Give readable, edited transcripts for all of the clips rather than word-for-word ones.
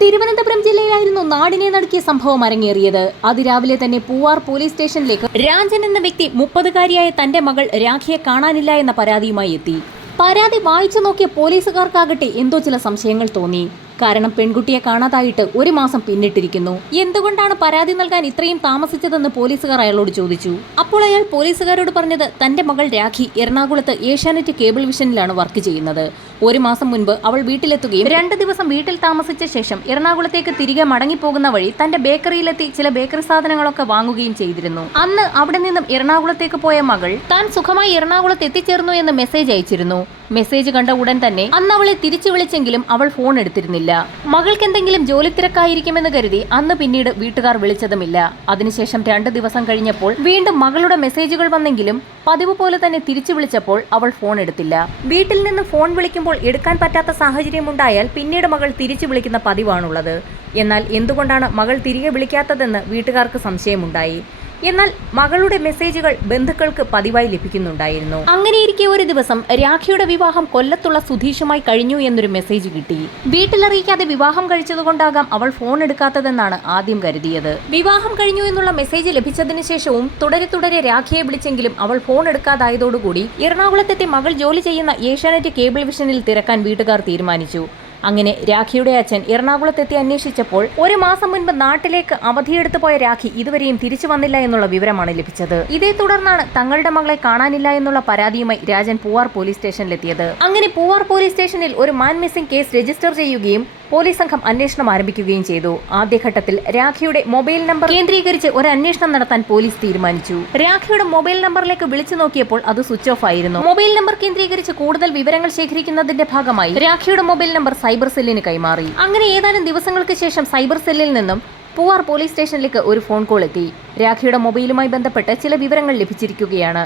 തിരുവനന്തപുരം ജില്ലയിലായിരുന്നു നാടിനെ നടുക്കിയ സംഭവം അരങ്ങേറിയത്. അതിരാവിലെ തന്നെ പൂവാർ പോലീസ് സ്റ്റേഷനിലേക്ക് രാജൻ എന്ന വ്യക്തി 30-കാരിയായ തന്റെ മകൾ രാഖിയെ കാണാനില്ല എന്ന പരാതിയുമായി എത്തി. പരാതി വായിച്ചു നോക്കിയ പോലീസുകാർക്കാകട്ടെ എന്തോ ചില സംശയങ്ങൾ തോന്നി. കാരണം പെൺകുട്ടിയെ കാണാതായിട്ട് 1 മാസം പിന്നിട്ടിരിക്കുന്നു. എന്തുകൊണ്ടാണ് പരാതി നൽകാൻ ഇത്രയും താമസിച്ചതെന്ന് പോലീസുകാർ അയാളോട് ചോദിച്ചു. അപ്പോൾ അയാൾ പോലീസുകാരോട് പറഞ്ഞത് തന്റെ മകൾ രാഖി എറണാകുളത്ത് ഏഷ്യാനെറ്റ് കേബിൾ വിഷനിലാണ് വർക്ക് ചെയ്യുന്നത്. 1 മാസം മുൻപ് അവൾ വീട്ടിലെത്തുകയും 2 ദിവസം വീട്ടിൽ താമസിച്ച ശേഷം എറണാകുളത്തേക്ക് തിരികെ മടങ്ങിപ്പോകുന്ന വഴി തന്റെ ബേക്കറിയിലെത്തി ചില ബേക്കറി സാധനങ്ങളൊക്കെ വാങ്ങുകയും ചെയ്തിരുന്നു. അന്ന് അവിടെ നിന്നും എറണാകുളത്തേക്ക് പോയ മകൾ താൻ സുഖമായി എറണാകുളത്ത് എത്തിച്ചേർന്നു എന്ന് മെസ്സേജ് അയച്ചിരുന്നു. മെസ്സേജ് കണ്ട ഉടൻ തന്നെ അന്ന് അവളെ തിരിച്ചു വിളിച്ചെങ്കിലും അവൾ ഫോൺ എടുത്തിരുന്നില്ല. മകൾക്ക് എന്തെങ്കിലും ജോലി തിരക്കായിരിക്കുമെന്ന് കരുതി അന്ന് പിന്നീട് വീട്ടുകാർ വിളിച്ചതുമില്ല. അതിനുശേഷം 2 ദിവസം കഴിഞ്ഞപ്പോൾ വീണ്ടും മകളുടെ മെസ്സേജുകൾ വന്നെങ്കിലും പതിവ് പോലെ തന്നെ തിരിച്ചു വിളിച്ചപ്പോൾ അവൾ ഫോൺ എടുത്തില്ല. വീട്ടിൽ നിന്ന് ഫോൺ വിളിക്കുമ്പോൾ എടുക്കാൻ പറ്റാത്ത സാഹചര്യമുണ്ടായാൽ പിന്നീട് മകൾ തിരിച്ചു വിളിക്കുന്ന പതിവാണുള്ളത്. എന്നാൽ എന്തുകൊണ്ടാണ് മകൾ തിരികെ വിളിക്കാത്തതെന്ന് വീട്ടുകാർക്ക് സംശയമുണ്ടായി. എന്നാൽ മകളുടെ മെസ്സേജുകൾ ബന്ധുക്കൾക്ക് പതിവായി ലഭിക്കുന്നുണ്ടായിരുന്നു. അങ്ങനെയിരിക്കെ ഒരു ദിവസം രാഖിയുടെ വിവാഹം കൊല്ലത്തുള്ള സുധീഷുമായി കഴിഞ്ഞു എന്നൊരു മെസ്സേജ് കിട്ടി. വീട്ടിലറിയിക്കാതെ വിവാഹം കഴിച്ചതുകൊണ്ടാകാം അവൾ ഫോൺ എടുക്കാത്തതെന്നാണ് ആദ്യം കരുതിയത്. വിവാഹം കഴിഞ്ഞു എന്നുള്ള മെസ്സേജ് ലഭിച്ചതിന് ശേഷവും തുടരെ രാഖിയെ വിളിച്ചെങ്കിലും അവൾ ഫോൺ എടുക്കാതായതോടുകൂടി എറണാകുളത്തെത്തി മകൾ ജോലി ചെയ്യുന്ന ഏഷ്യാനെറ്റ് കേബിൾ വിഷനിൽ തിരക്കാൻ വീട്ടുകാർ തീരുമാനിച്ചു. അങ്ങനെ രാഖിയുടെ അച്ഛൻ എറണാകുളത്തെത്തി അന്വേഷിച്ചപ്പോൾ 1 മാസം മുൻപ് നാട്ടിലേക്ക് അവധിയെടുത്തു പോയ രാഖി ഇതുവരെയും തിരിച്ചു വന്നില്ല എന്നുള്ള വിവരമാണ് ലഭിച്ചത്. ഇതേ തുടർന്നാണ് തങ്ങളുടെ മകളെ കാണാനില്ല എന്നുള്ള പരാതിയുമായി രാജൻ പൂവാർ പോലീസ് സ്റ്റേഷനിലെത്തിയത്. അങ്ങനെ പൂവാർ പോലീസ് സ്റ്റേഷനിൽ ഒരു മാൻ മിസ്സിംഗ് കേസ് രജിസ്റ്റർ ചെയ്യുകയും പോലീസ് സംഘം അന്വേഷണം ആരംഭിക്കുകയും ചെയ്തു. ആദ്യഘട്ടത്തിൽ രാഖിയുടെ മൊബൈൽ നമ്പർ കേന്ദ്രീകരിച്ച് ഒരു അന്വേഷണം നടത്താൻ പോലീസ് തീരുമാനിച്ചു. രാഖിയുടെ മൊബൈൽ നമ്പറിലേക്ക് വിളിച്ചു നോക്കിയപ്പോൾ അത് സ്വിച്ച് ഓഫ് ആയിരുന്നു. മൊബൈൽ നമ്പർ കേന്ദ്രീകരിച്ച് കൂടുതൽ വിവരങ്ങൾ ശേഖരിക്കുന്നതിന്റെ ഭാഗമായി രാഖിയുടെ മൊബൈൽ നമ്പർ സൈബർ സെല്ലിന് കൈമാറി. അങ്ങനെ ഏതാനും ദിവസങ്ങൾക്ക് ശേഷം സൈബർ സെല്ലിൽ നിന്നും പൂവാർ പോലീസ് സ്റ്റേഷനിലേക്ക് ഒരു ഫോൺ കോൾ എത്തി. രാഖിയുടെ മൊബൈലുമായി ബന്ധപ്പെട്ട് ചില വിവരങ്ങൾ ലഭിച്ചിരിക്കുകയാണ്.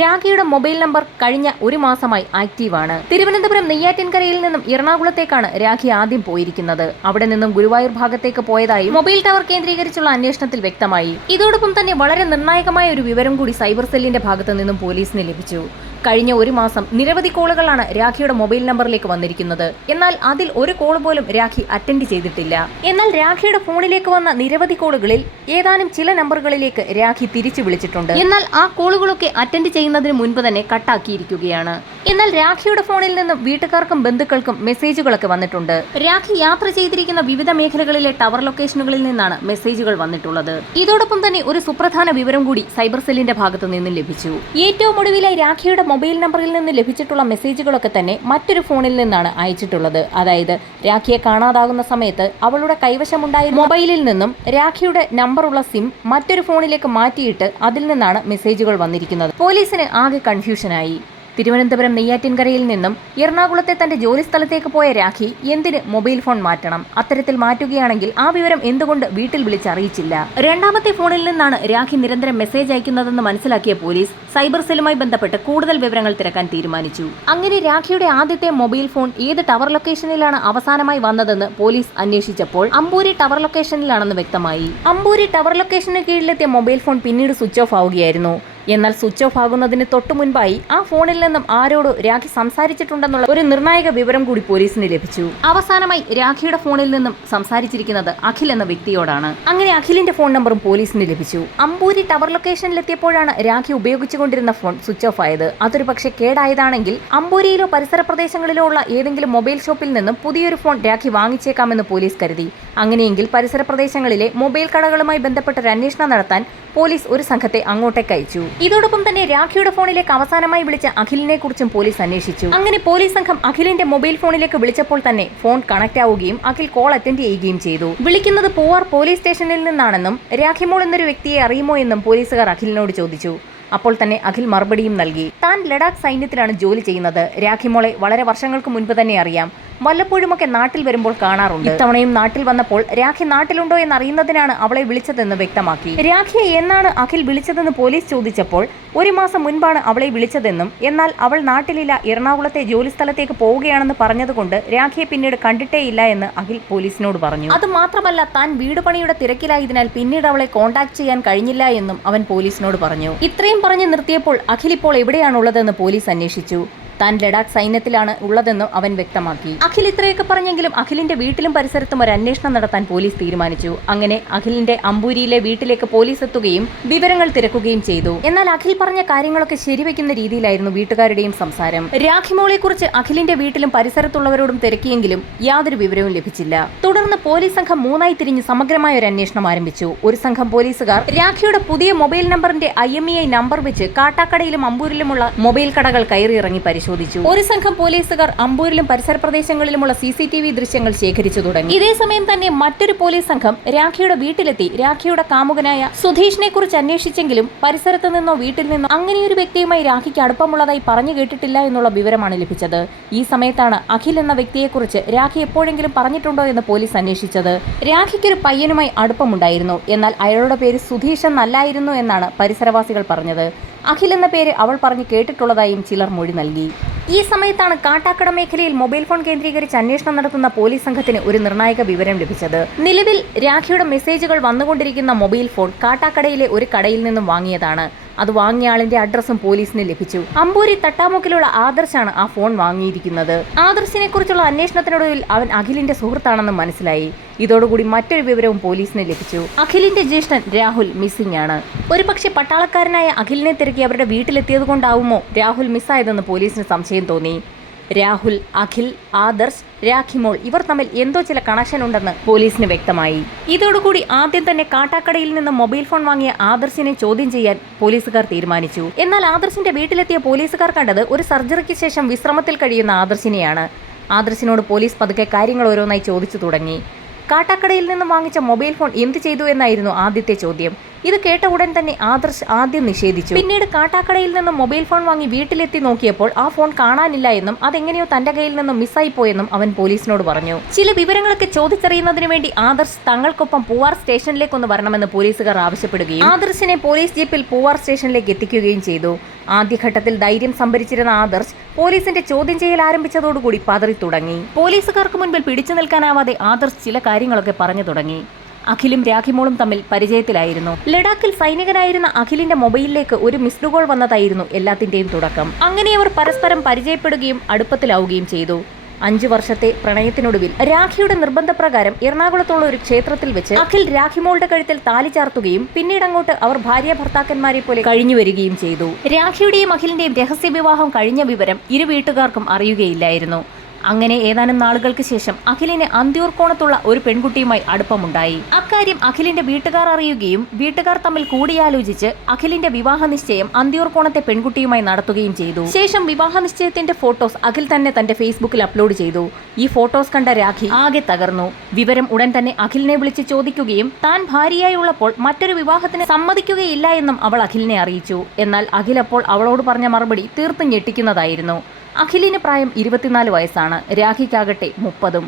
രാഖിയുടെ മൊബൈൽ നമ്പർ കഴിഞ്ഞ 1 മാസമായി ആക്റ്റീവാണ്. തിരുവനന്തപുരം നെയ്യാറ്റിൻകരയിൽ നിന്നും എറണാകുളത്തേക്കാണ് രാഖി ആദ്യം പോയിരിക്കുന്നത്. അവിടെ നിന്നും ഗുരുവായൂർ ഭാഗത്തേക്ക് പോയതായി മൊബൈൽ ടവർ കേന്ദ്രീകരിച്ചുള്ള അന്വേഷണത്തിൽ വ്യക്തമായി. ഇതോടൊപ്പം തന്നെ വളരെ നിർണായകമായ ഒരു വിവരം കൂടി സൈബർ സെല്ലിന്റെ ഭാഗത്തു നിന്നും പോലീസിന് ലഭിച്ചു. കഴിഞ്ഞ 1 മാസം നിരവധി കോളുകളാണ് രാഖിയുടെ മൊബൈൽ നമ്പറിലേക്ക് വന്നിരിക്കുന്നത്. എന്നാൽ അതിൽ ഒരു കോൾ പോലും രാഖി അറ്റൻഡ് ചെയ്തിട്ടില്ല. എന്നാൽ രാഖിയുടെ ഫോണിലേക്ക് വന്ന നിരവധി കോളുകളിൽ ഏതാനും ചില നമ്പറുകളിലേക്ക് രാഖി തിരിച്ചു വിളിച്ചിട്ടുണ്ട്. എന്നാൽ ആ കോളുകളൊക്കെ അറ്റൻഡ് ചെയ്യുന്നതിന് മുൻപ് തന്നെ കട്ടാക്കിയിരിക്കുകയാണ്. എന്നാൽ രാഖിയുടെ ഫോണിൽ നിന്നും വീട്ടുകാർക്കും ബന്ധുക്കൾക്കും മെസ്സേജുകളൊക്കെ വന്നിട്ടുണ്ട്. രാഖി യാത്ര ചെയ്തിരിക്കുന്ന വിവിധ മേഖലകളിലെ ടവർ ലൊക്കേഷനുകളിൽ നിന്നാണ് മെസ്സേജുകൾ വന്നിട്ടുള്ളത്. ഇതോടൊപ്പം തന്നെ ഒരു സുപ്രധാന വിവരം കൂടി സൈബർ സെല്ലിന്റെ ഭാഗത്തു നിന്നും ലഭിച്ചു. ഏറ്റവും ഒടുവിലായി രാഖിയുടെ മൊബൈൽ നമ്പറിൽ നിന്ന് ലഭിച്ചിട്ടുള്ള മെസ്സേജുകളൊക്കെ തന്നെ മറ്റൊരു ഫോണിൽ നിന്നാണ് അയച്ചിട്ടുള്ളത്. അതായത് രാഖിയെ കാണാതാകുന്ന സമയത്ത് അവളുടെ കൈവശമുണ്ടായ മൊബൈലിൽ നിന്നും രാഖിയുടെ നമ്പറുള്ള സിം മറ്റൊരു ഫോണിലേക്ക് മാറ്റിയിട്ട് അതിൽ നിന്നാണ് മെസ്സേജുകൾ വന്നിരിക്കുന്നത്. പോലീസിന് ആകെ കൺഫ്യൂഷനായി. തിരുവനന്തപുരം നെയ്യാറ്റിൻകരയിൽ നിന്നും എറണാകുളത്തെ തന്റെ ജോലി സ്ഥലത്തേക്ക് പോയ രാഖി എന്തിന് മൊബൈൽ ഫോൺ മാറ്റണം? അത്തരത്തിൽ മാറ്റുകയാണെങ്കിൽ ആ വിവരം എന്തുകൊണ്ട് വീട്ടിൽ വിളിച്ചറിയിച്ചില്ല? രണ്ടാമത്തെ ഫോണിൽ നിന്നാണ് രാഖി നിരന്തരം മെസ്സേജ് അയക്കുന്നതെന്ന് മനസ്സിലാക്കിയ പോലീസ് സൈബർ സെല്ലുമായി ബന്ധപ്പെട്ട് കൂടുതൽ വിവരങ്ങൾ തിരക്കാൻ തീരുമാനിച്ചു. അങ്ങനെ രാഖിയുടെ ആദ്യത്തെ മൊബൈൽ ഫോൺ ഏത് ടവർ ലൊക്കേഷനിലാണ് അവസാനമായി വന്നതെന്ന് പോലീസ് അന്വേഷിച്ചപ്പോൾ അമ്പൂരി ടവർ ലൊക്കേഷനിലാണെന്ന് വ്യക്തമായി. അമ്പൂരി ടവർ ലൊക്കേഷന് കീഴിലെത്തിയ മൊബൈൽ ഫോൺ പിന്നീട് സ്വിച്ച് ഓഫ് ആവുകയായിരുന്നു. എന്നാൽ സ്വിച്ച് ഓഫ് ആകുന്നതിന് തൊട്ടു മുൻപായി ആ ഫോണിൽ നിന്നും ആരോട് രാഖി സംസാരിച്ചിട്ടുണ്ടെന്നുള്ള ഒരു നിർണായക വിവരം കൂടി പോലീസിന് ലഭിച്ചു. അവസാനമായി രാഖിയുടെ ഫോണിൽ നിന്നും സംസാരിച്ചിരിക്കുന്നത് അഖിൽ എന്ന വ്യക്തിയോടാണ്. അങ്ങനെ അഖിലിന്റെ ഫോൺ നമ്പറും പോലീസിന് ലഭിച്ചു. അമ്പൂരി ടവർ ലൊക്കേഷനിലെത്തിയപ്പോഴാണ് രാഖി ഉപയോഗിച്ചുകൊണ്ടിരുന്ന ഫോൺ സ്വിച്ച് ഓഫ് ആയത്. അതൊരു പക്ഷേ കേടായതാണെങ്കിൽ അമ്പൂരിയിലോ പരിസര പ്രദേശങ്ങളിലോ ഉള്ള ഏതെങ്കിലും മൊബൈൽ ഷോപ്പിൽ നിന്നും പുതിയൊരു ഫോൺ രാഖി വാങ്ങിച്ചേക്കാമെന്ന് പോലീസ് കരുതി. അങ്ങനെയെങ്കിൽ പരിസര പ്രദേശങ്ങളിലെ മൊബൈൽ കടകളുമായി ബന്ധപ്പെട്ട ഒരു അന്വേഷണം നടത്താൻ പോലീസ് ഒരു സംഘത്തെ അങ്ങോട്ടേക്ക് അയച്ചു. ഇതോടൊപ്പം തന്നെ രാഖിയുടെ ഫോണിലേക്ക് അവസാനമായി വിളിച്ച അഖിലിനെ കുറിച്ചും പോലീസ് അന്വേഷിച്ചു. അങ്ങനെ പോലീസ് സംഘം അഖിലിന്റെ മൊബൈൽ ഫോണിലേക്ക് വിളിച്ചപ്പോൾ തന്നെ ഫോൺ കണക്ട് ആവുകയും അഖിൽ കോൾ അറ്റൻഡ് ചെയ്യുകയും ചെയ്തു. വിളിക്കുന്നത് പൂവാർ പോലീസ് സ്റ്റേഷനിൽ നിന്നാണെന്നും രാഖിമോൾ എന്നൊരു വ്യക്തിയെ അറിയുമോ എന്നും പോലീസുകാർ അഖിലിനോട് ചോദിച്ചു. അപ്പോൾ തന്നെ അഖിൽ മറുപടിയും നൽകി. താൻ ലഡാക്ക് സൈന്യത്തിലാണ് ജോലി ചെയ്യുന്നത്. രാഖിമോളെ വളരെ വർഷങ്ങൾക്ക് മുൻപ് തന്നെ അറിയാം. വല്ലപ്പോഴുമൊക്കെ നാട്ടിൽ വരുമ്പോൾ കാണാറുണ്ട്. ഇത്തവണയും നാട്ടിൽ വന്നപ്പോൾ രാഖി നാട്ടിലുണ്ടോ എന്നറിയുന്നതിനാണ് അവളെ വിളിച്ചതെന്ന് വ്യക്തമാക്കി. രാഖിയെ എന്നാണ് അഖിൽ വിളിച്ചതെന്ന് പോലീസ് ചോദിച്ചപ്പോൾ 1 മാസം മുൻപാണ് അവളെ വിളിച്ചതെന്നും എന്നാൽ അവൾ നാട്ടിലില്ല, എറണാകുളത്തെ ജോലിസ്ഥലത്തേക്ക് പോവുകയാണെന്ന് പറഞ്ഞതുകൊണ്ട് രാഖിയെ പിന്നീട് കണ്ടിട്ടേയില്ല എന്ന് അഖിൽ പോലീസിനോട് പറഞ്ഞു. അതുമാത്രമല്ല, താൻ വീട് പണിയുടെ തിരക്കിലായതിനാൽ പിന്നീട് അവളെ കോൺടാക്ട് ചെയ്യാൻ കഴിഞ്ഞില്ല എന്നും അവൻ പോലീസിനോട് പറഞ്ഞു. ഇത്രയും പറഞ്ഞു നിർത്തിയപ്പോൾ അഖിൽ ഇപ്പോൾ എവിടെയാണുള്ളതെന്ന് പോലീസ് അന്വേഷിച്ചു. താൻ ലഡാക്ക് സൈന്യത്തിലാണ് ഉള്ളതെന്നും അവൻ വ്യക്തമാക്കി. അഖിൽ ഇത്രയൊക്കെ പറഞ്ഞെങ്കിലും അഖിലിന്റെ വീട്ടിലും പരിസരത്തും ഒരു അന്വേഷണം നടത്താൻ പോലീസ് തീരുമാനിച്ചു. അങ്ങനെ അഖിലിന്റെ അമ്പൂരിയിലെ വീട്ടിലേക്ക് പോലീസ് എത്തുകയും വിവരങ്ങൾ തിരക്കുകയും ചെയ്തു. എന്നാൽ അഖിൽ പറഞ്ഞ കാര്യങ്ങളൊക്കെ ശരിവെക്കുന്ന രീതിയിലായിരുന്നു വീട്ടുകാരുടെയും സംസാരം. രാഖിമോളെ കുറിച്ച് അഖിലിന്റെ വീട്ടിലും പരിസരത്തുള്ളവരോടും തിരക്കിയെങ്കിലും യാതൊരു വിവരവും ലഭിച്ചില്ല. തുടർന്ന് പോലീസ് സംഘം മൂന്നായി തിരിഞ്ഞ് സമഗ്രമായ ഒരു അന്വേഷണം ആരംഭിച്ചു. ഒരു സംഘം പോലീസുകാർ രാഖിയുടെ പുതിയ മൊബൈൽ നമ്പറിന്റെ IMEI നമ്പർ വെച്ച് കാട്ടാക്കടയിലും അമ്പൂരിലുമുള്ള മൊബൈൽ കടകൾ കയറിയിറങ്ങി പരിശോധിച്ചു. ഒരു സംഘം പോലീസുകാർ അമ്പൂരിലും പരിസര പ്രദേശങ്ങളിലുമുള്ള CCTV ദൃശ്യങ്ങൾ ശേഖരിച്ചു തുടങ്ങി. ഇതേസമയം തന്നെ മറ്റൊരു പോലീസ് സംഘം രാഖിയുടെ വീട്ടിലെത്തി രാഖിയുടെ കാമുകനായ സുധീഷിനെ കുറിച്ച് അന്വേഷിച്ചെങ്കിലും പരിസരത്ത് നിന്നോ വീട്ടിൽ നിന്നോ അങ്ങനെയൊരു വ്യക്തിയുമായി രാഖിക്ക് അടുപ്പമുള്ളതായി പറഞ്ഞു കേട്ടിട്ടില്ല എന്നുള്ള വിവരമാണ് ലഭിച്ചത്. ഈ സമയത്താണ് അഖിൽ എന്ന വ്യക്തിയെക്കുറിച്ച് രാഖി എപ്പോഴെങ്കിലും പറഞ്ഞിട്ടുണ്ടോ എന്ന് പോലീസ് അന്വേഷിച്ചത്. രാഖിക്കൊരു പയ്യനുമായി അടുപ്പമുണ്ടായിരുന്നു. എന്നാൽ അയാളുടെ പേര് സുധീഷ് എന്നല്ലായിരുന്നു എന്നാണ് പരിസരവാസികൾ പറഞ്ഞത്. അഖിൽ എന്ന പേര് അവൾ പറഞ്ഞു കേട്ടിട്ടുള്ളതായും ചിലർ മൊഴി നൽകി. ഈ സമയത്താണ് കാട്ടാക്കട മേഖലയിൽ മൊബൈൽ ഫോൺ കേന്ദ്രീകരിച്ച് അന്വേഷണം നടത്തുന്ന പോലീസ് സംഘത്തിന് ഒരു നിർണായക വിവരം ലഭിച്ചത്. നിലവിൽ രാഖിയുടെ മെസ്സേജുകൾ വന്നുകൊണ്ടിരിക്കുന്ന മൊബൈൽ ഫോൺ കാട്ടാക്കടയിലെ ഒരു കടയിൽ നിന്നും വാങ്ങിയതാണ്. അത് വാങ്ങിയ ആളിന്റെ അഡ്രസ്സും പോലീസിന് ലഭിച്ചു. അമ്പൂരി തട്ടാമുക്കിലുള്ള ആദർശാണ് ആ ഫോൺ വാങ്ങിയിരിക്കുന്നത്. ആദർശിനെ കുറിച്ചുള്ള അന്വേഷണത്തിനൊടുവിൽ അവൻ അഖിലിന്റെ സുഹൃത്താണെന്ന് മനസ്സിലായി. ഇതോടുകൂടി മറ്റൊരു വിവരവും പോലീസിന് ലഭിച്ചു. അഖിലിന്റെ ജ്യേഷ്ഠൻ രാഹുൽ മിസ്സിംഗ് ആണ്. ഒരുപക്ഷെ പട്ടാളക്കാരനായ അഖിലിനെ തിരക്കി അവരുടെ വീട്ടിലെത്തിയതുകൊണ്ടാവുമോ രാഹുൽ മിസ്സായതെന്ന് പോലീസിന് സംശയം തോന്നി. രാഹുൽ, അഖിൽ, ആദർശ്, രാഖിമോൾ ഇവർ തമ്മിൽ എന്തോ ചില കണക്ഷൻ ഉണ്ടെന്ന് പോലീസിന് വ്യക്തമായി. ഇതോടുകൂടി ആദ്യം തന്നെ കാട്ടാക്കടയിൽ നിന്ന് മൊബൈൽ ഫോൺ വാങ്ങിയ ആദർശിനെ ചോദ്യം ചെയ്യാൻ പോലീസുകാർ തീരുമാനിച്ചു. എന്നാൽ ആദർശിന്റെ വീട്ടിലെത്തിയ പോലീസുകാർ കണ്ടത് ഒരു സർജറിക്ക് ശേഷം വിശ്രമത്തിൽ കഴിയുന്ന ആദർശിനെയാണ്. ആദർശിനോട് പോലീസ് പതുക്കെ കാര്യങ്ങൾ ഓരോന്നായി ചോദിച്ചു തുടങ്ങി. കാട്ടാക്കടയിൽ നിന്നും വാങ്ങിച്ച മൊബൈൽ ഫോൺ എന്ത് ചെയ്തു എന്നായിരുന്നു ആദ്യത്തെ ചോദ്യം. ഇത് കേട്ട ഉടൻ തന്നെ ആദർശ് ആദ്യം നിഷേധിച്ചു. പിന്നീട് കാട്ടാക്കടയിൽ നിന്നും മൊബൈൽ ഫോൺ വാങ്ങി വീട്ടിലെത്തി നോക്കിയപ്പോൾ ആ ഫോൺ കാണാനില്ല എന്നും അതെങ്ങനെയോ തന്റെ കയ്യിൽ നിന്നും മിസ്സായി പോയെന്നും അവൻ പോലീസിനോട് പറഞ്ഞു. ചില വിവരങ്ങളൊക്കെ ചോദിച്ചറിയുന്നതിന് വേണ്ടി ആദർശ് തങ്ങൾക്കൊപ്പം പൂവാർ സ്റ്റേഷനിലേക്കൊന്ന് വരണമെന്ന് പോലീസുകാർ ആവശ്യപ്പെടുകയും ആദർശിനെ പോലീസ് ജീപ്പിൽ പൂവാർ സ്റ്റേഷനിലേക്ക് എത്തിക്കുകയും ചെയ്തു. ആദ്യഘട്ടത്തിൽ ധൈര്യം സംഭരിച്ചിരുന്ന ആദർശ് പോലീസിന്റെ ചോദ്യം ചെയ്യൽ ആരംഭിച്ചതോടുകൂടി പതറി തുടങ്ങി. പോലീസുകാർക്ക് മുൻപിൽ പിടിച്ചു നിൽക്കാനാവാതെ ആദർശ് ചില കാര്യങ്ങളൊക്കെ പറഞ്ഞു തുടങ്ങി. അഖിലും രാഖിമോളും തമ്മിൽ പരിചയത്തിലായിരുന്നു. ലഡാക്കിൽ സൈനികനായിരുന്ന അഖിലിന്റെ മൊബൈലിലേക്ക് ഒരു മിസ്ഡ് കോൾ വന്നതായിരുന്നു എല്ലാത്തിന്റെയും തുടക്കം. അങ്ങനെ അവർ പരസ്പരം പരിചയപ്പെടുകയും അടുപ്പത്തിലാവുകയും ചെയ്തു. 5 വർഷത്തെ പ്രണയത്തിനൊടുവിൽ രാഖിയുടെ നിർബന്ധപ്രകാരം എറണാകുളത്തുള്ള ഒരു ക്ഷേത്രത്തിൽ വെച്ച് അഖിൽ രാഖിമോളുടെ കഴുത്തിൽ താലി ചാർത്തുകയും പിന്നീട് അങ്ങോട്ട് അവർ ഭാര്യ ഭർത്താക്കന്മാരെ പോലെ കഴിഞ്ഞു വരികയും ചെയ്തു. രാഖിയുടെയും അഖിലിന്റെയും രഹസ്യ വിവാഹം കഴിഞ്ഞ വിവരം ഇരു വീട്ടുകാർക്കും അറിയുകയില്ലായിരുന്നു. അങ്ങനെ ഏതാനും നാളുകൾക്ക് ശേഷം അഖിലിന് അന്തിയൂർക്കോണത്തുള്ള ഒരു പെൺകുട്ടിയുമായി അടുപ്പമുണ്ടായി. അക്കാര്യം അഖിലിന്റെ വീട്ടുകാർ അറിയുകയും വീട്ടുകാർ തമ്മിൽ കൂടിയാലോചിച്ച് അഖിലിന്റെ വിവാഹ നിശ്ചയം അന്തിയൂർക്കോണത്തെ പെൺകുട്ടിയുമായി നടത്തുകയും ചെയ്തു. ശേഷം വിവാഹ നിശ്ചയത്തിന്റെ ഫോട്ടോസ് അഖിൽ തന്നെ തന്റെ ഫേസ്ബുക്കിൽ അപ്ലോഡ് ചെയ്തു. ഈ ഫോട്ടോസ് കണ്ട രാഖി ആകെ തകർന്നു. വിവരം ഉടൻ തന്നെ അഖിലിനെ വിളിച്ച് ചോദിക്കുകയും താൻ ഭാര്യയായി ഉള്ളപ്പോൾ മറ്റൊരു വിവാഹത്തിന് സമ്മതിക്കുകയില്ല എന്നും അവൾ അഖിലിനെ അറിയിച്ചു. എന്നാൽ അഖിൽ അപ്പോൾ അവളോട് പറഞ്ഞ മറുപടി തീർത്തും ഞെട്ടിക്കുന്നതായിരുന്നു. അഖിലിന് പ്രായം 24 വയസ്സാണ്. രാഖിക്കാകട്ടെ 30.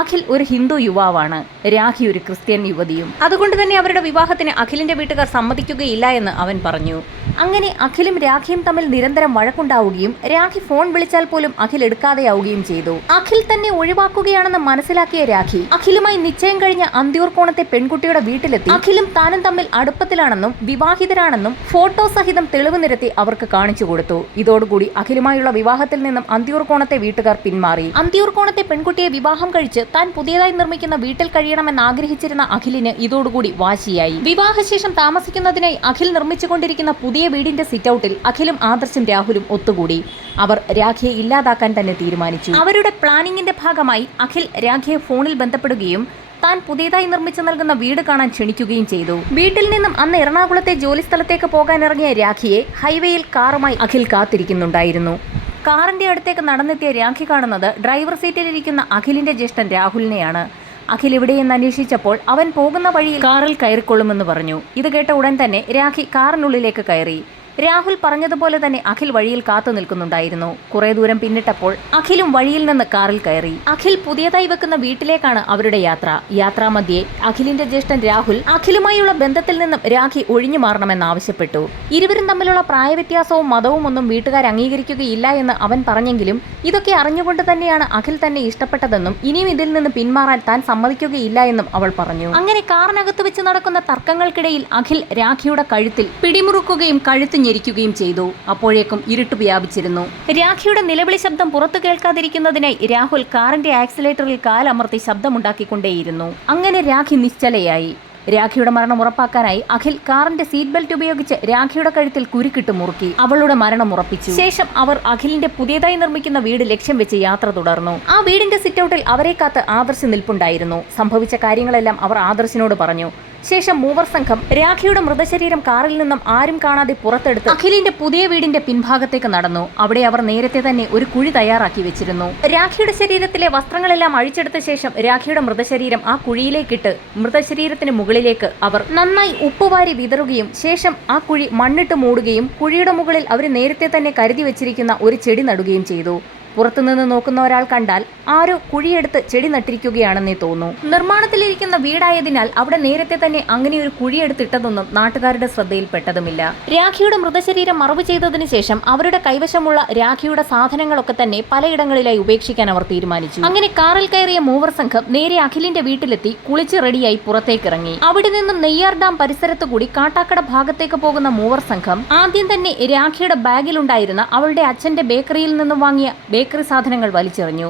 അഖിൽ ഒരു ഹിന്ദു യുവാവാണ്. രാഖി ഒരു ക്രിസ്ത്യൻ യുവതിയും. അതുകൊണ്ട് തന്നെ അവരുടെ വിവാഹത്തിന് അഖിലിന്റെ വീട്ടുകാർ സമ്മതിക്കുകയില്ല എന്ന് അവൻ പറഞ്ഞു. അങ്ങനെ അഖിലും രാഖിയും തമ്മിൽ നിരന്തരം വഴക്കുണ്ടാവുകയും രാഖി ഫോൺ വിളിച്ചാൽ പോലും അഖിൽ എടുക്കാതെയാവുകയും ചെയ്തു. അഖിൽ തന്നെ ഒഴിവാക്കുകയാണെന്ന് മനസ്സിലാക്കിയ രാഖി അഖിലുമായി നിശ്ചയം കഴിഞ്ഞ അന്തിയൂർക്കോണത്തെ പെൺകുട്ടിയുടെ വീട്ടിലെത്തി അഖിലും താനും തമ്മിൽ അടുപ്പത്തിലാണെന്നും വിവാഹിതരാണെന്നും ഫോട്ടോ സഹിതം തെളിവ് നിരത്തി അവർക്ക് കാണിച്ചു കൊടുത്തു. ഇതോടുകൂടി അഖിലുമായുള്ള വിവാഹത്തിൽ നിന്നും അന്തിയൂർക്കോണത്തെ വീട്ടുകാർ പിന്മാറി. അന്തിയൂർക്കോണത്തെ പെൺകുട്ടിയെ വിവാഹം കഴിച്ച് താൻ പുതിയതായി നിർമ്മിക്കുന്ന വീട്ടിൽ കഴിയണമെന്ന് ആഗ്രഹിച്ചിരുന്ന അഖിലിന് ഇതോടുകൂടി വാശിയായി. വിവാഹശേഷം താമസിക്കുന്നതിനായി അഖിൽ നിർമ്മിച്ചുകൊണ്ടിരിക്കുന്ന പുതിയ വീടിന്റെ സിറ്റൌട്ടിൽ അഖിലും ആദർശും രാഹുലും ഒത്തുകൂടി. അവർ രാഖിയെ ഇല്ലാതാക്കാൻ തന്നെ തീരുമാനിച്ചു. അവരുടെ പ്ലാനിങ്ങിന്റെ ഭാഗമായി അഖിൽ രാഖിയെ ഫോണിൽ ബന്ധപ്പെടുകയും താൻ പുതിയതായി നിർമ്മിച്ചു നൽകുന്ന വീട് കാണാൻ ക്ഷണിക്കുകയും ചെയ്തു. വീട്ടിൽ നിന്നും അന്ന് എറണാകുളത്തെ ജോലി സ്ഥലത്തേക്ക് പോകാനിറങ്ങിയ രാഖിയെ ഹൈവേയിൽ കാറുമായി അഖിൽ കാത്തിരിക്കുന്നുണ്ടായിരുന്നു. കാറിന്റെ അടുത്തേക്ക് നടന്നെത്തിയ രാഖി കാണുന്നത് ഡ്രൈവർ സീറ്റിലിരിക്കുന്ന അഖിലിന്റെ ജ്യേഷ്ഠൻ രാഹുലിനെയാണ്. അഖിൽ എവിടെയെന്ന് അന്വേഷിച്ചപ്പോൾ അവൻ പോകുന്ന വഴിയിൽ കാറിൽ കയറിക്കൊള്ളുമെന്ന് പറഞ്ഞു. ഇത് കേട്ട ഉടൻ തന്നെ രാഖി കാറിനുള്ളിലേക്ക് കയറി. രാഹുൽ പറഞ്ഞതുപോലെ തന്നെ അഖിൽ വഴിയിൽ കാത്തു നിൽക്കുന്നുണ്ടായിരുന്നു. കുറെ ദൂരം പിന്നിട്ടപ്പോൾ അഖിലും വഴിയിൽ നിന്ന് കാറിൽ കയറി. അഖിൽ പുതിയതായി വെക്കുന്ന വീട്ടിലേക്കാണ് അവരുടെ യാത്ര. യാത്രാമധ്യേ അഖിലിന്റെ ജ്യേഷ്ഠൻ രാഹുൽ അഖിലുമായുള്ള ബന്ധത്തിൽ നിന്നും രാഖി ഒഴിഞ്ഞു മാറണമെന്ന് ആവശ്യപ്പെട്ടു. ഇരുവരും തമ്മിലുള്ള പ്രായവ്യത്യാസവും മതവും ഒന്നും വീട്ടുകാർ അംഗീകരിക്കുകയില്ല എന്ന് അവൻ പറഞ്ഞെങ്കിലും ഇതൊക്കെ അറിഞ്ഞുകൊണ്ട് തന്നെയാണ് അഖിൽ തന്നെ ഇഷ്ടപ്പെട്ടതെന്നും ഇനിയും ഇതിൽ നിന്ന് പിന്മാറാൻ താൻ സമ്മതിക്കുകയില്ല എന്നും അവൾ പറഞ്ഞു. അങ്ങനെ കാറിനകത്ത് വെച്ച് നടക്കുന്ന തർക്കങ്ങൾക്കിടയിൽ അഖിൽ രാഖിയുടെ കഴുത്തിൽ പിടിമുറുക്കുകയും കഴുത്ത് ഞെരിക്കുകയും ചെയ്തു. അപ്പോഴേക്കും ഇരുട്ട് വ്യാപിച്ചിരുന്നു. രാഖിയുടെ നിലവിളി ശബ്ദം പുറത്തു കേൾക്കാതിരിക്കുന്നതിനായി രാഹുൽ കാറിന്റെ ആക്സിലേറ്ററിൽ കാലമർത്തി ശബ്ദമുണ്ടാക്കിക്കൊണ്ടേയിരുന്നു. അങ്ങനെ രാഖി നിശ്ചലയായി. രാഖിയുടെ മരണം ഉറപ്പാക്കാനായി അഖിൽ കാറിന്റെ സീറ്റ് ബെൽറ്റ് ഉപയോഗിച്ച് രാഖിയുടെ കഴുത്തിൽ കുരുക്കിട്ട് മുറുക്കി അവളുടെ മരണം ഉറപ്പിച്ചു. ശേഷം അവർ അഖിലിന്റെ പുതിയതായി നിർമ്മിക്കുന്ന വീട് ലക്ഷ്യം വെച്ച് യാത്ര തുടർന്നു. ആ വീടിന്റെ സിറ്റൌട്ടിൽ അവരെ കാത്ത് ആദർശ് നിൽപ്പുണ്ടായിരുന്നു. സംഭവിച്ച കാര്യങ്ങളെല്ലാം അവർ ആദർശിനോട് പറഞ്ഞു. ശേഷം മൂവർ സംഘം രാഖിയുടെ മൃതശരീരം കാറിൽ നിന്നും ആരും കാണാതെ പുറത്തെടുത്ത് അഖിലിന്റെ പുതിയ വീടിന്റെ പിൻഭാഗത്തേക്ക് നടന്നു. അവിടെ അവർ നേരത്തെ തന്നെ ഒരു കുഴി തയ്യാറാക്കി വെച്ചിരുന്നു. രാഖിയുടെ ശരീരത്തിലെ വസ്ത്രങ്ങളെല്ലാം അഴിച്ചെടുത്ത ശേഷം രാഖിയുടെ മൃതശരീരം ആ കുഴിയിലേക്കിട്ട് മൃതശരീരത്തിന് മുകളിലേക്ക് അവർ നന്നായി ഉപ്പുവാരി വിതറുകയും ശേഷം ആ കുഴി മണ്ണിട്ട് മൂടുകയും കുഴിയുടെ മുകളിൽ അവർ നേരത്തെ തന്നെ കരുതി വെച്ചിരിക്കുന്ന ഒരു ചെടി നടുകയും ചെയ്തു. പുറത്തുനിന്ന് നോക്കുന്ന ഒരാൾ കണ്ടാൽ ആരോ കുഴിയെടുത്ത് ചെടി നട്ടിരിക്കുകയാണെന്നേ തോന്നൂ. നിർമ്മാണത്തിലിരിക്കുന്ന വീടായതിനാൽ അവിടെ നേരത്തെ തന്നെ അങ്ങനെ ഒരു കുഴിയെടുത്തിട്ടതൊന്നും നാട്ടുകാരുടെ ശ്രദ്ധയിൽപ്പെട്ടതുമില്ല. രാഖിയുടെ മൃതശരീരം മറവ് ചെയ്തതിനു ശേഷം അവരുടെ കൈവശമുള്ള രാഖിയുടെ സാധനങ്ങളൊക്കെ തന്നെ പലയിടങ്ങളിലായി ഉപേക്ഷിക്കാൻ അവർ തീരുമാനിച്ചു. അങ്ങനെ കാറിൽ കയറിയ മൂവർ സംഘം നേരെ അഖിലിന്റെ വീട്ടിലെത്തി കുളിച്ച് റെഡിയായി പുറത്തേക്കിറങ്ങി. അവിടെ നിന്നും നെയ്യാർ ഡാം പരിസരത്തു കൂടി കാട്ടാക്കട ഭാഗത്തേക്ക് പോകുന്ന മൂവർ സംഘം ആദ്യം തന്നെ രാഖിയുടെ ബാഗിലുണ്ടായിരുന്ന അവളുടെ അച്ഛന്റെ ബേക്കറിയിൽ നിന്നും വാങ്ങിയ ബേക്കറി സാധനങ്ങൾ വലിച്ചെറിഞ്ഞു.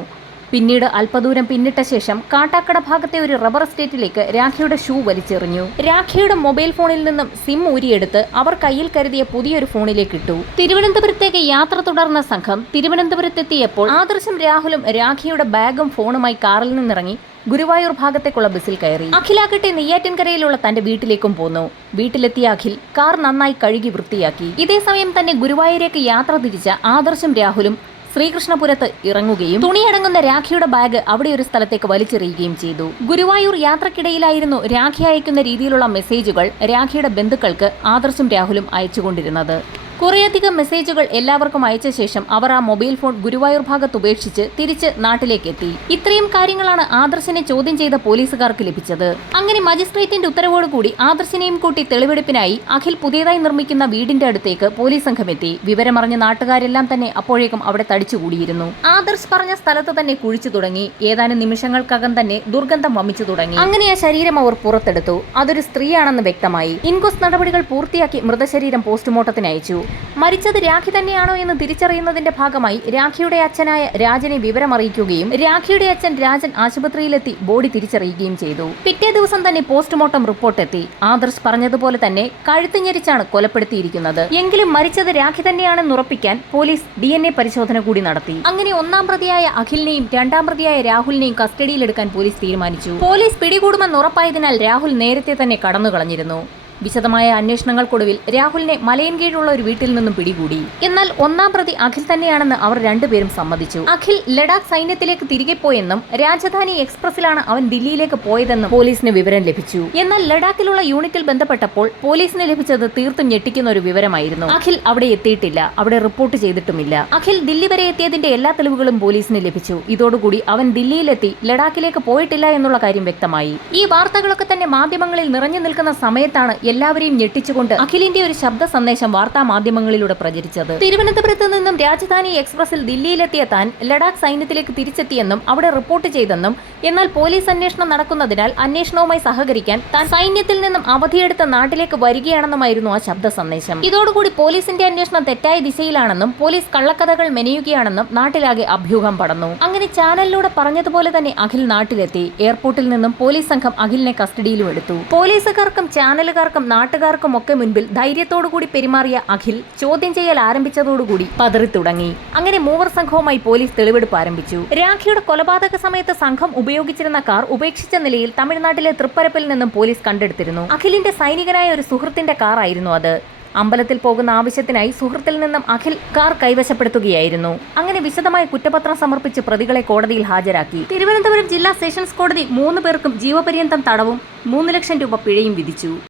പിന്നീട് അല്പദൂരം പിന്നിട്ട ശേഷം കാട്ടാക്കട ഭാഗത്തെ ഒരു റബ്ബർ എസ്റ്റേറ്റിലേക്ക് രാഖിയുടെ ഷൂ വലിച്ചെറിഞ്ഞു. രാഖിയുടെ മൊബൈൽ ഫോണിൽ നിന്നും സിം ഊരിയെടുത്ത് അവർ കയ്യിൽ കരുതിയ പുതിയൊരു ഫോണിലേക്ക് ഇട്ടു. തിരുവനന്തപുരത്തേക്ക് യാത്ര തുടർന്ന സംഘം തിരുവനന്തപുരത്തെത്തിയപ്പോൾ ആദർശും രാഹുലും രാഖിയുടെ ബാഗും ഫോണുമായി കാറിൽ നിന്നിറങ്ങി ഗുരുവായൂർ ഭാഗത്തേക്കുള്ള ബസ്സിൽ കയറി. അഖിലാകട്ടെ നെയ്യാറ്റിൻകരയിലുള്ള തന്റെ വീട്ടിലേക്കും പോന്നു. വീട്ടിലെത്തിയ അഖിൽ കാർ നന്നായി കഴുകി വൃത്തിയാക്കി. ഇതേസമയം തന്നെ ഗുരുവായൂരേക്ക് യാത്ര തിരിച്ച ആദർശും രാഹുലും ശ്രീകൃഷ്ണപുരത്ത് ഇറങ്ങുകയും തുണിയടങ്ങുന്ന രാഖിയുടെ ബാഗ് അവിടെ ഒരു സ്ഥലത്തേക്ക് വലിച്ചെറിയുകയും ചെയ്തു. ഗുരുവായൂർ യാത്രക്കിടയിലായിരുന്നു രാഖി അയക്കുന്ന രീതിയിലുള്ള മെസ്സേജുകൾ രാഖിയുടെ ബന്ധുക്കൾക്ക് ആദർശും രാഹുലും അയച്ചുകൊണ്ടിരുന്നത്. കുറേയധികം മെസ്സേജുകൾ എല്ലാവർക്കും അയച്ച ശേഷം അവർ ആ മൊബൈൽ ഫോൺ ഗുരുവായൂർ ഭാഗത്ത് ഉപേക്ഷിച്ച് തിരിച്ച് നാട്ടിലേക്ക് എത്തി. ഇത്രയും കാര്യങ്ങളാണ് ആദർശിനെ ചോദ്യം ചെയ്ത പോലീസുകാർക്ക് ലഭിച്ചത്. അങ്ങനെ മജിസ്ട്രേറ്റിന്റെ ഉത്തരവോടുകൂടി ആദർശിനെയും കൂട്ടി തെളിവെടുപ്പിനായി അഖിൽ പുതിയതായി നിർമ്മിക്കുന്ന വീടിന്റെ അടുത്തേക്ക് പോലീസ് സംഘം എത്തി. വിവരമറിഞ്ഞ നാട്ടുകാരെല്ലാം തന്നെ അപ്പോഴേക്കും അവിടെ തടിച്ചുകൂടിയിരുന്നു. ആദർശ് പറഞ്ഞ സ്ഥലത്ത് തന്നെ കുഴിച്ചു തുടങ്ങി. ഏതാനും നിമിഷങ്ങൾക്കകം തന്നെ ദുർഗന്ധം വമിച്ചു തുടങ്ങി. അങ്ങനെ ആ ശരീരം അവർ പുറത്തെടുത്തു. അതൊരു സ്ത്രീയാണെന്ന് വ്യക്തമായി. ഇൻക്വസ്റ്റ് നടപടികൾ പൂർത്തിയാക്കി മൃതശരീരം പോസ്റ്റ്മോർട്ടത്തിന് അയച്ചു. മരിച്ചത് രാഖി തന്നെയാണോ എന്ന് തിരിച്ചറിയുന്നതിന്റെ ഭാഗമായി രാഖിയുടെ അച്ഛനായ രാജനെ വിവരമറിയിക്കുകയും രാഖിയുടെ അച്ഛൻ രാജൻ ആശുപത്രിയിലെത്തി ബോഡി തിരിച്ചറിയുകയും ചെയ്തു. പിറ്റേ ദിവസം തന്നെ പോസ്റ്റ്മോർട്ടം റിപ്പോർട്ട് എത്തി. ആദർശ് പറഞ്ഞതുപോലെ തന്നെ കഴുത്ത് ഞെരിച്ചാണ് കൊലപ്പെടുത്തിയിരിക്കുന്നത്. എങ്കിലും മരിച്ചത് രാഖി തന്നെയാണെന്ന് ഉറപ്പിക്കാൻ പോലീസ് DNA പരിശോധന കൂടി നടത്തി. അങ്ങനെ ഒന്നാം പ്രതിയായ അഖിലിനെയും രണ്ടാം പ്രതിയായ രാഹുലിനെയും കസ്റ്റഡിയിലെടുക്കാൻ പോലീസ് തീരുമാനിച്ചു. പോലീസ് പിടികൂടുമെന്ന് ഉറപ്പായതിനാൽ രാഹുൽ നേരത്തെ തന്നെ കടന്നുകളഞ്ഞിരുന്നു. വിശദമായ അന്വേഷണങ്ങൾക്കൊടുവിൽ രാഹുലിനെ മലയൻകീഴുള്ള ഒരു വീട്ടിൽ നിന്നും പിടികൂടി. എന്നാൽ ഒന്നാം പ്രതി അഖിൽ തന്നെയാണെന്ന് അവർ രണ്ടുപേരും സമ്മതിച്ചു. അഖിൽ ലഡാക്ക് സൈന്യത്തിലേക്ക് തിരികെ പോയെന്നും രാജധാനി എക്സ്പ്രസിലാണ് അവൻ ദില്ലിയിലേക്ക് പോയതെന്നും പോലീസിന് വിവരം ലഭിച്ചു. എന്നാൽ ലഡാക്കിലുള്ള യൂണിറ്റിൽ ബന്ധപ്പെട്ടപ്പോൾ പോലീസിന് ലഭിച്ചത് തീർത്തും ഞെട്ടിക്കുന്ന ഒരു വിവരമായിരുന്നു. അഖിൽ അവിടെ എത്തിയിട്ടില്ല, അവിടെ റിപ്പോർട്ട് ചെയ്തിട്ടുമില്ല. അഖിൽ ദില്ലി വരെ എത്തിയതിന്റെ എല്ലാ തെളിവുകളും പോലീസിന് ലഭിച്ചു. ഇതോടുകൂടി അവൻ ദില്ലിയിലെത്തി ലഡാക്കിലേക്ക് പോയിട്ടില്ല എന്നുള്ള കാര്യം വ്യക്തമായി. ഈ വാർത്തകളൊക്കെ തന്നെ മാധ്യമങ്ങളിൽ നിറഞ്ഞു നിൽക്കുന്ന സമയത്താണ് എല്ലാവരെയും ഞെട്ടിച്ചുകൊണ്ട് അഖിലിന്റെ ഒരു ശബ്ദ സന്ദേശം വാർത്താ മാധ്യമങ്ങളിലൂടെ പ്രചരിച്ചത്. തിരുവനന്തപുരത്ത് നിന്നും രാജധാനി എക്സ്പ്രസിൽ ദില്ലിയിലെത്തിയ താൻ ലഡാക്ക് സൈന്യത്തിലേക്ക് തിരിച്ചെത്തിയെന്നും അവിടെ റിപ്പോർട്ട് ചെയ്തെന്നും എന്നാൽ പോലീസ് അന്വേഷണം നടക്കുന്നതിനാൽ അന്വേഷണവുമായി സഹകരിക്കാൻ താൻ സൈന്യത്തിൽ നിന്നും അവധിയെടുത്ത് നാട്ടിലേക്ക് വരികയാണെന്നുമായിരുന്നു ആ ശബ്ദ സന്ദേശം. ഇതോടുകൂടി പോലീസിന്റെ അന്വേഷണം തെറ്റായ ദിശയിലാണെന്നും പോലീസ് കള്ളക്കഥകൾ മെനയുകയാണെന്നും നാട്ടിലാകെ അഭ്യൂഹം പടർന്നു. അങ്ങനെ ചാനലിലൂടെ പറഞ്ഞതുപോലെ തന്നെ അഖിൽ നാട്ടിലെത്തി. എയർപോർട്ടിൽ നിന്നും പോലീസ് സംഘം അഖിലിനെ കസ്റ്റഡിയിലും എടുത്തു. പോലീസുകാർക്കും ചാനലുകാർക്കും നാട്ടുകാർക്കും ഒക്കെ മുൻപിൽ ധൈര്യത്തോടുകൂടി പെരുമാറിയ അഖിൽ ചോദ്യം ചെയ്യൽ ആരംഭിച്ചതോടുകൂടി പതറി തുടങ്ങി. അങ്ങനെ മൂവർ സംഘവുമായി പോലീസ് തെളിവെടുപ്പ് ആരംഭിച്ചു. രാഖിയുടെ കൊലപാതക സമയത്ത് സംഘം ഉപയോഗിച്ചിരുന്ന കാർ ഉപേക്ഷിച്ച നിലയിൽ തമിഴ്നാട്ടിലെ തൃപ്പരപ്പിൽ നിന്നും പോലീസ് കണ്ടെടുത്തിരുന്നു. അഖിലിന്റെ സൈനികനായ ഒരു സുഹൃത്തിന്റെ കാർ ആയിരുന്നു അത്. അമ്പലത്തിൽ പോകുന്ന ആവശ്യത്തിനായി സുഹൃത്തിൽ നിന്നും അഖിൽ കാർ കൈവശപ്പെടുത്തുകയായിരുന്നു. അങ്ങനെ വിശദമായ കുറ്റപത്രം സമർപ്പിച്ച് പ്രതികളെ കോടതിയിൽ ഹാജരാക്കി. തിരുവനന്തപുരം ജില്ലാ സെഷൻസ് കോടതി 3 പേർക്കും ജീവപര്യന്തം തടവും 3 ലക്ഷം രൂപ പിഴയും വിധിച്ചു.